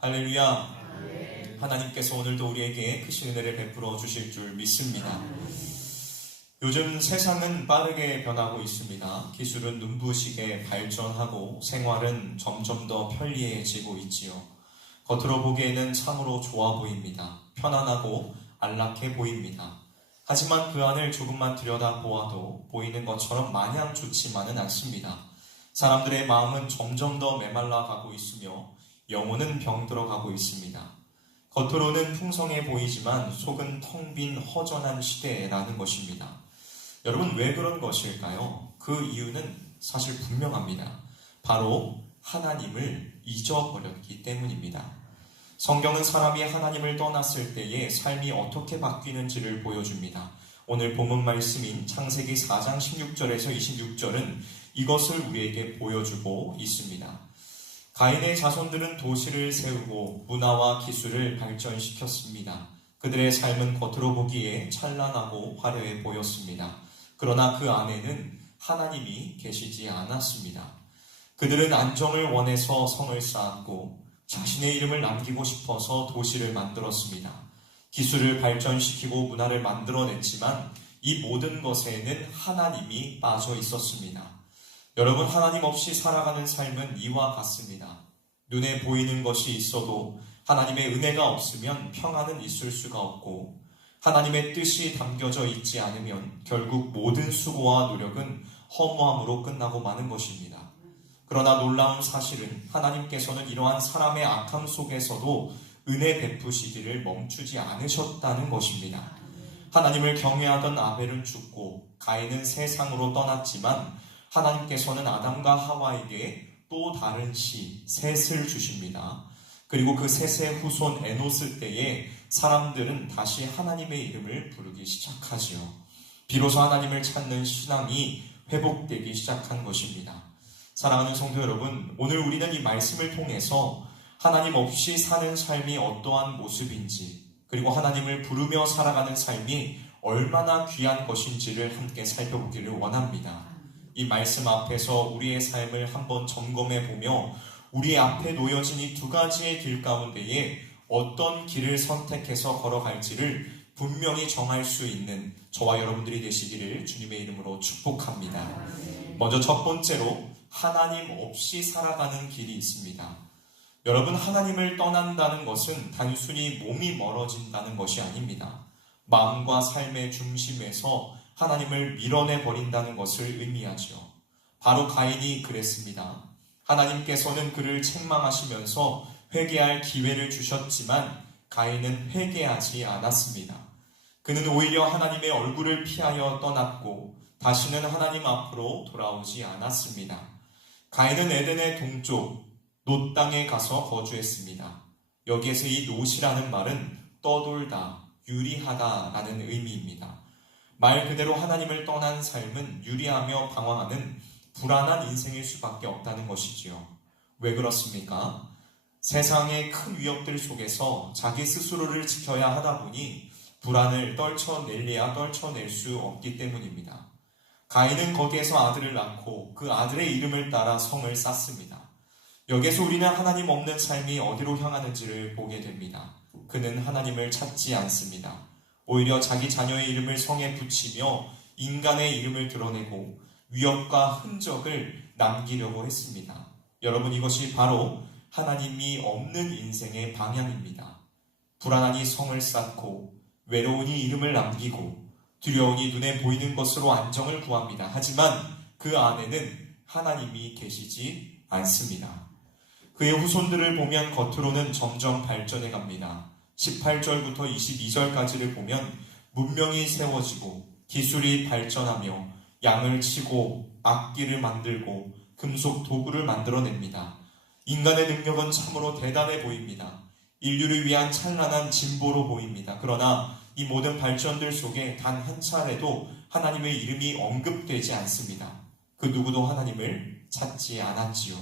할렐루야. 하나님께서 오늘도 우리에게 크신 은혜를 베풀어 주실 줄 믿습니다. 요즘 세상은 빠르게 변하고 있습니다. 기술은 눈부시게 발전하고 생활은 점점 더 편리해지고 있지요. 겉으로 보기에는 참으로 좋아 보입니다. 편안하고 안락해 보입니다. 하지만 그 안을 조금만 들여다보아도 보이는 것처럼 마냥 좋지만은 않습니다. 사람들의 마음은 점점 더 메말라가고 있으며 영혼은 병들어가고 있습니다. 겉으로는 풍성해 보이지만 속은 텅 빈 허전한 시대라는 것입니다. 여러분, 왜 그런 것일까요? 그 이유는 사실 분명합니다. 바로 하나님을 잊어버렸기 때문입니다. 성경은 사람이 하나님을 떠났을 때의 삶이 어떻게 바뀌는지를 보여줍니다. 오늘 본문 말씀인 창세기 4장 16절에서 26절은 이것을 우리에게 보여주고 있습니다. 가인의 자손들은 도시를 세우고 문화와 기술을 발전시켰습니다. 그들의 삶은 겉으로 보기에 찬란하고 화려해 보였습니다. 그러나 그 안에는 하나님이 계시지 않았습니다. 그들은 안정을 원해서 성을 쌓았고 자신의 이름을 남기고 싶어서 도시를 만들었습니다. 기술을 발전시키고 문화를 만들어냈지만 이 모든 것에는 하나님이 빠져 있었습니다. 여러분, 하나님 없이 살아가는 삶은 이와 같습니다. 눈에 보이는 것이 있어도 하나님의 은혜가 없으면 평안은 있을 수가 없고 하나님의 뜻이 담겨져 있지 않으면 결국 모든 수고와 노력은 허무함으로 끝나고 마는 것입니다. 그러나 놀라운 사실은 하나님께서는 이러한 사람의 악함 속에서도 은혜 베푸시기를 멈추지 않으셨다는 것입니다. 하나님을 경외하던 아벨은 죽고 가인은 세상으로 떠났지만 하나님께서는 아담과 하와에게 또 다른 씨, 셋을 주십니다. 그리고 그 셋의 후손 에노스 때에 사람들은 다시 하나님의 이름을 부르기 시작하지요. 비로소 하나님을 찾는 신앙이 회복되기 시작한 것입니다. 사랑하는 성도 여러분, 오늘 우리는 이 말씀을 통해서 하나님 없이 사는 삶이 어떠한 모습인지, 그리고 하나님을 부르며 살아가는 삶이 얼마나 귀한 것인지를 함께 살펴보기를 원합니다. 이 말씀 앞에서 우리의 삶을 한번 점검해 보며 우리 앞에 놓여진 이 두 가지의 길 가운데에 어떤 길을 선택해서 걸어갈지를 분명히 정할 수 있는 저와 여러분들이 되시기를 주님의 이름으로 축복합니다. 먼저 첫 번째로 하나님 없이 살아가는 길이 있습니다. 여러분, 하나님을 떠난다는 것은 단순히 몸이 멀어진다는 것이 아닙니다. 마음과 삶의 중심에서 하나님을 밀어내버린다는 것을 의미하죠. 바로 가인이 그랬습니다. 하나님께서는 그를 책망하시면서 회개할 기회를 주셨지만 가인은 회개하지 않았습니다. 그는 오히려 하나님의 얼굴을 피하여 떠났고 다시는 하나님 앞으로 돌아오지 않았습니다. 가인은 에덴의 동쪽 놋 땅에 가서 거주했습니다. 여기에서 이 놋이라는 말은 떠돌다, 유리하다라는 의미입니다. 말 그대로 하나님을 떠난 삶은 유리하며 방황하는 불안한 인생일 수밖에 없다는 것이지요. 왜 그렇습니까? 세상의 큰 위협들 속에서 자기 스스로를 지켜야 하다 보니 불안을 떨쳐낼래야 떨쳐낼 수 없기 때문입니다. 가인은 거기에서 아들을 낳고 그 아들의 이름을 따라 성을 쌓습니다. 여기에서 우리는 하나님 없는 삶이 어디로 향하는지를 보게 됩니다. 그는 하나님을 찾지 않습니다. 오히려 자기 자녀의 이름을 성에 붙이며 인간의 이름을 드러내고 위협과 흔적을 남기려고 했습니다. 여러분, 이것이 바로 하나님이 없는 인생의 방향입니다. 불안하니 성을 쌓고 외로우니 이름을 남기고 두려우니 눈에 보이는 것으로 안정을 구합니다. 하지만 그 안에는 하나님이 계시지 않습니다. 그의 후손들을 보면 겉으로는 점점 발전해 갑니다. 18절부터 22절까지를 보면 문명이 세워지고 기술이 발전하며 양을 치고 악기를 만들고 금속 도구를 만들어냅니다. 인간의 능력은 참으로 대단해 보입니다. 인류를 위한 찬란한 진보로 보입니다. 그러나 이 모든 발전들 속에 단 한 차례도 하나님의 이름이 언급되지 않습니다. 그 누구도 하나님을 찾지 않았지요.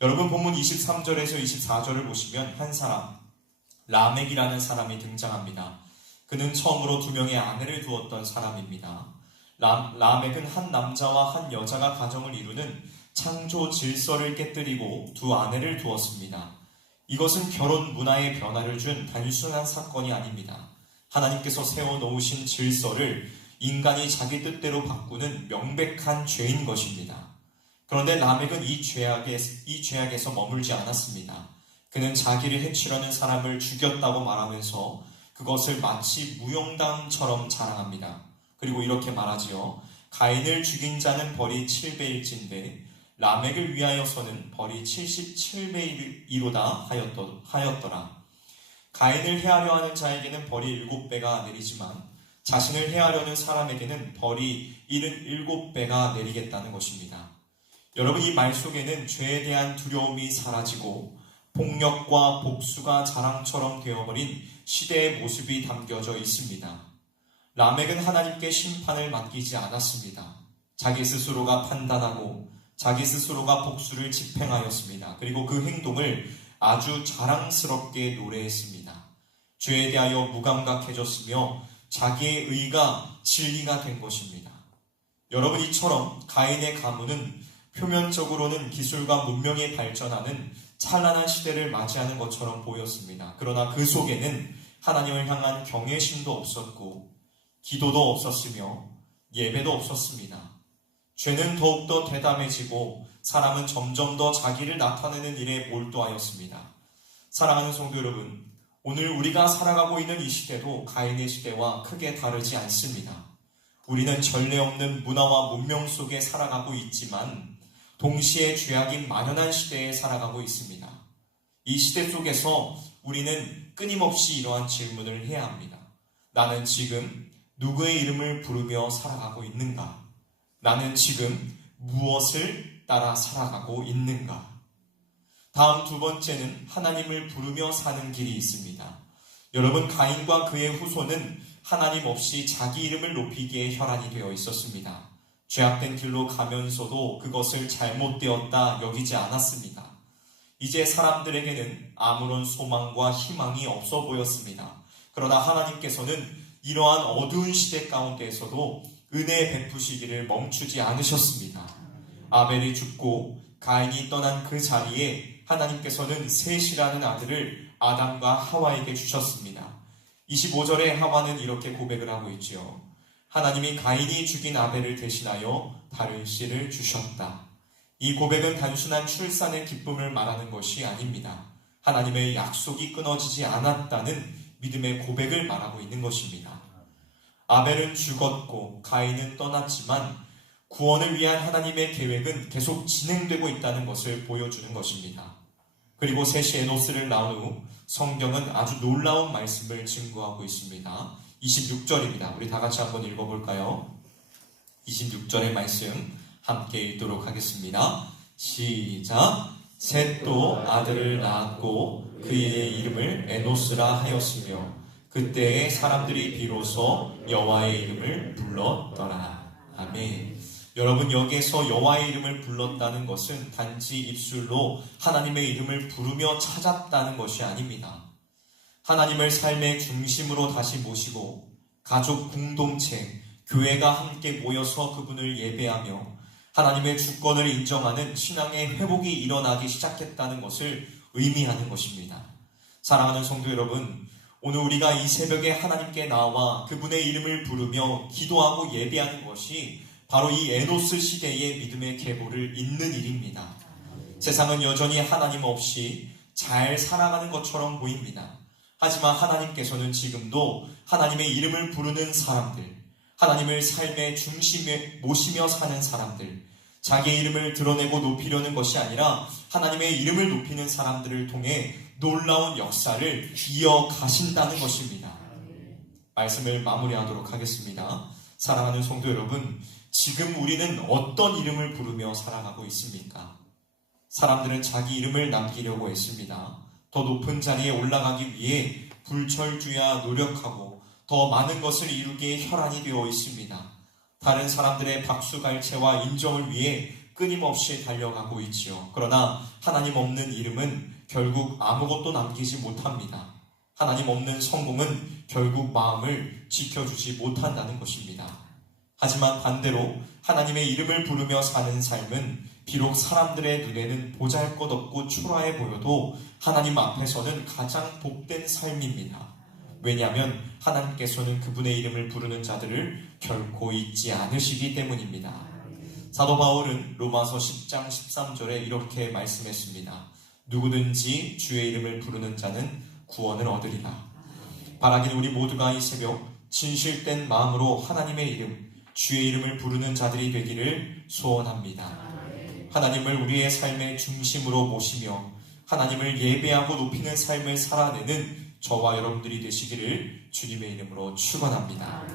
여러분, 본문 23절에서 24절을 보시면 한 사람, 라멕이라는 사람이 등장합니다. 그는 처음으로 2명의 아내를 두었던 사람입니다. 라멕은 한 남자와 한 여자가 가정을 이루는 창조 질서를 깨뜨리고 2 아내를 두었습니다. 이것은 결혼 문화의 변화를 준 단순한 사건이 아닙니다. 하나님께서 세워놓으신 질서를 인간이 자기 뜻대로 바꾸는 명백한 죄인 것입니다. 그런데 라멕은 이 죄악에서 머물지 않았습니다. 그는 자기를 해치려는 사람을 죽였다고 말하면서 그것을 마치 무용담처럼 자랑합니다. 그리고 이렇게 말하지요. 가인을 죽인 자는 벌이 7배일진데 라멕을 위하여서는 벌이 77배이로다 하였더라. 가인을 해하려 하는 자에게는 벌이 7배가 내리지만 자신을 해하려는 사람에게는 벌이 77배가 내리겠다는 것입니다. 여러분, 이 말 속에는 죄에 대한 두려움이 사라지고 폭력과 복수가 자랑처럼 되어버린 시대의 모습이 담겨져 있습니다. 라멕은 하나님께 심판을 맡기지 않았습니다. 자기 스스로가 판단하고 자기 스스로가 복수를 집행하였습니다. 그리고 그 행동을 아주 자랑스럽게 노래했습니다. 죄에 대하여 무감각해졌으며 자기의 의가 진리가 된 것입니다. 여러분, 이처럼 가인의 가문은 표면적으로는 기술과 문명이 발전하는 찬란한 시대를 맞이하는 것처럼 보였습니다. 그러나 그 속에는 하나님을 향한 경외심도 없었고 기도도 없었으며 예배도 없었습니다. 죄는 더욱더 대담해지고 사람은 점점 더 자기를 나타내는 일에 몰두하였습니다. 사랑하는 성도 여러분, 오늘 우리가 살아가고 있는 이 시대도 가인의 시대와 크게 다르지 않습니다. 우리는 전례 없는 문화와 문명 속에 살아가고 있지만 동시에 죄악이 만연한 시대에 살아가고 있습니다. 이 시대 속에서 우리는 끊임없이 이러한 질문을 해야 합니다. 나는 지금 누구의 이름을 부르며 살아가고 있는가? 나는 지금 무엇을 따라 살아가고 있는가? 다음 두 번째는 하나님을 부르며 사는 길이 있습니다. 여러분, 가인과 그의 후손은 하나님 없이 자기 이름을 높이기에 혈안이 되어 있었습니다. 죄악된 길로 가면서도 그것을 잘못되었다 여기지 않았습니다. 이제 사람들에게는 아무런 소망과 희망이 없어 보였습니다. 그러나 하나님께서는 이러한 어두운 시대 가운데에서도 은혜 베푸시기를 멈추지 않으셨습니다. 아벨이 죽고 가인이 떠난 그 자리에 하나님께서는 셋이라는 아들을 아담과 하와에게 주셨습니다. 25절에 하와는 이렇게 고백을 하고 있지요. 하나님이 가인이 죽인 아벨을 대신하여 다른 씨를 주셨다. 이 고백은 단순한 출산의 기쁨을 말하는 것이 아닙니다. 하나님의 약속이 끊어지지 않았다는 믿음의 고백을 말하고 있는 것입니다. 아벨은 죽었고 가인은 떠났지만 구원을 위한 하나님의 계획은 계속 진행되고 있다는 것을 보여주는 것입니다. 그리고 셋이 에노스를 낳은 후 성경은 아주 놀라운 말씀을 증거하고 있습니다. 26절입니다. 우리 다 같이 한번 읽어볼까요? 26절의 말씀 함께 읽도록 하겠습니다. 시작! 셋도 아들을 낳았고 그의 이름을 에노스라 하였으며 그때의 사람들이 비로소 여호와의 이름을 불렀더라. 아멘. 여러분, 여기에서 여호와의 이름을 불렀다는 것은 단지 입술로 하나님의 이름을 부르며 찾았다는 것이 아닙니다. 하나님을 삶의 중심으로 다시 모시고 가족 공동체, 교회가 함께 모여서 그분을 예배하며 하나님의 주권을 인정하는 신앙의 회복이 일어나기 시작했다는 것을 의미하는 것입니다. 사랑하는 성도 여러분, 오늘 우리가 이 새벽에 하나님께 나와 그분의 이름을 부르며 기도하고 예배하는 것이 바로 이 에노스 시대의 믿음의 계보를 잇는 일입니다. 세상은 여전히 하나님 없이 잘 살아가는 것처럼 보입니다. 하지만 하나님께서는 지금도 하나님의 이름을 부르는 사람들, 하나님을 삶의 중심에 모시며 사는 사람들, 자기의 이름을 드러내고 높이려는 것이 아니라 하나님의 이름을 높이는 사람들을 통해 놀라운 역사를 이어가신다는 것입니다. 말씀을 마무리하도록 하겠습니다. 사랑하는 성도 여러분, 지금 우리는 어떤 이름을 부르며 살아가고 있습니까? 사람들은 자기 이름을 남기려고 했습니다. 더 높은 자리에 올라가기 위해 불철주야 노력하고 더 많은 것을 이루기에 혈안이 되어 있습니다. 다른 사람들의 박수갈채와 인정을 위해 끊임없이 달려가고 있지요. 그러나 하나님 없는 이름은 결국 아무것도 남기지 못합니다. 하나님 없는 성공은 결국 마음을 지켜주지 못한다는 것입니다. 하지만 반대로 하나님의 이름을 부르며 사는 삶은 비록 사람들의 눈에는 보잘것없고 초라해 보여도 하나님 앞에서는 가장 복된 삶입니다. 왜냐하면 하나님께서는 그분의 이름을 부르는 자들을 결코 잊지 않으시기 때문입니다. 사도 바울은 로마서 10장 13절에 이렇게 말씀했습니다. 누구든지 주의 이름을 부르는 자는 구원을 얻으리라. 바라기는 우리 모두가 이 새벽 진실된 마음으로 하나님의 이름, 주의 이름을 부르는 자들이 되기를 소원합니다. 하나님을 우리의 삶의 중심으로 모시며 하나님을 예배하고 높이는 삶을 살아내는 저와 여러분들이 되시기를 주님의 이름으로 축원합니다.